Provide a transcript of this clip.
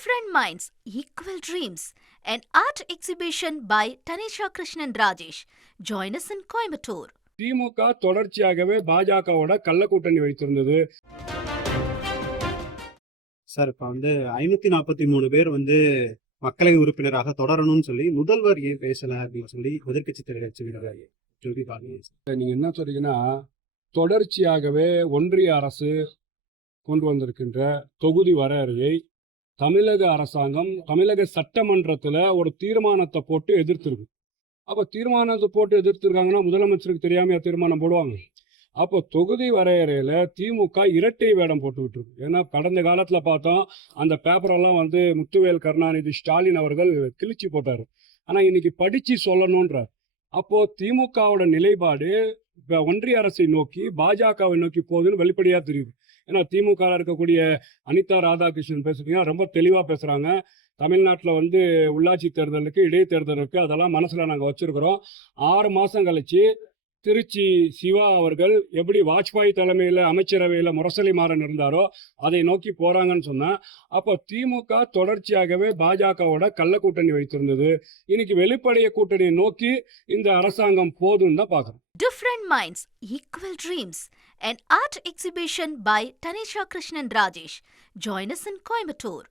Different Minds, Equal Dreams, an art exhibition by Tanisha Krishnan Rajesh. Join us in Coimbatore. திமுக தொடர்ச்சியாகவே பாஜகவோட கள்ள கூட்டணி வைத்திருந்தது. சார், இப்ப 543 பேர் மக்களவை உறுப்பினராக தொடரணும்னு சொல்லி முதல்வர் ஏன் பேசல அப்படின்னு சொல்லி எதிர்கட்சி தலைவர் சொல்லி பாருங்க. நீங்க என்ன சொல்றீங்கன்னா, தொடர்ச்சியாகவே ஒன்றிய அரசு கொண்டு வந்திருக்கின்ற தொகுதி வரையறையை தமிழக அரசாங்கம் தமிழக சட்டமன்றத்துல ஒரு தீர்மானத்தை போட்டு எதிர்த்திருக்கு. அப்ப தீர்மானத்தை போட்டு எதிர்த்திருக்காங்கன்னா முதலமைச்சருக்கு தெரியாம தீர்மானம் போடுவாங்க. அப்போ தொகுதி வரையறையில திமுக இரட்டை வேடம் போட்டுக்கிட்டு இருக்கு. ஏன்னா கடந்த காலத்துல பார்த்தோம், அந்த பேப்பரெல்லாம் முத்துவேல் கருணாநிதி ஸ்டாலின் அவர்கள் கிழிச்சு போட்டாரு. ஆனா இன்னைக்கு படிச்சு சொல்லணும்ன்றார். அப்போ திமுகவோட நிலைப்பாடு ஒன்றிய அரசை நோக்கி பாஜகவை நோக்கி போகுதுன்னு வெளிப்படையா தெரியுது. ஏன்னா திமுக இருக்கக்கூடிய அனிதா ராதாகிருஷ்ணன் பேசுறீங்க, ரொம்ப தெளிவா பேசுறாங்க. தமிழ்நாட்டில் உள்ளாட்சி தேர்தலுக்கு இடைத்தேர்தலுக்கு அதெல்லாம் மனசுல நாங்கள் வச்சிருக்கிறோம். 6 மாசம் கழிச்சு திருச்சி சிவா அவர்கள் எப்படி வாஜ்பாய் தலைமையில் அமைச்சரவையில் முரசொலி மாறன் இருந்தாரோ அதை நோக்கி போறாங்கன்னு சொன்னா, அப்போ திமுக தொடர்ச்சியாகவே பாஜகவோட கள்ள கூட்டணி வைத்திருந்தது. இன்னைக்கு வெளிப்படைய கூட்டணியை நோக்கி இந்த அரசாங்கம் போதுன்னு தான் பார்க்கணும். Different Minds, Equal Dreams, an art exhibition by Tanisha Krishnan Rajesh. Join us in Coimbatore.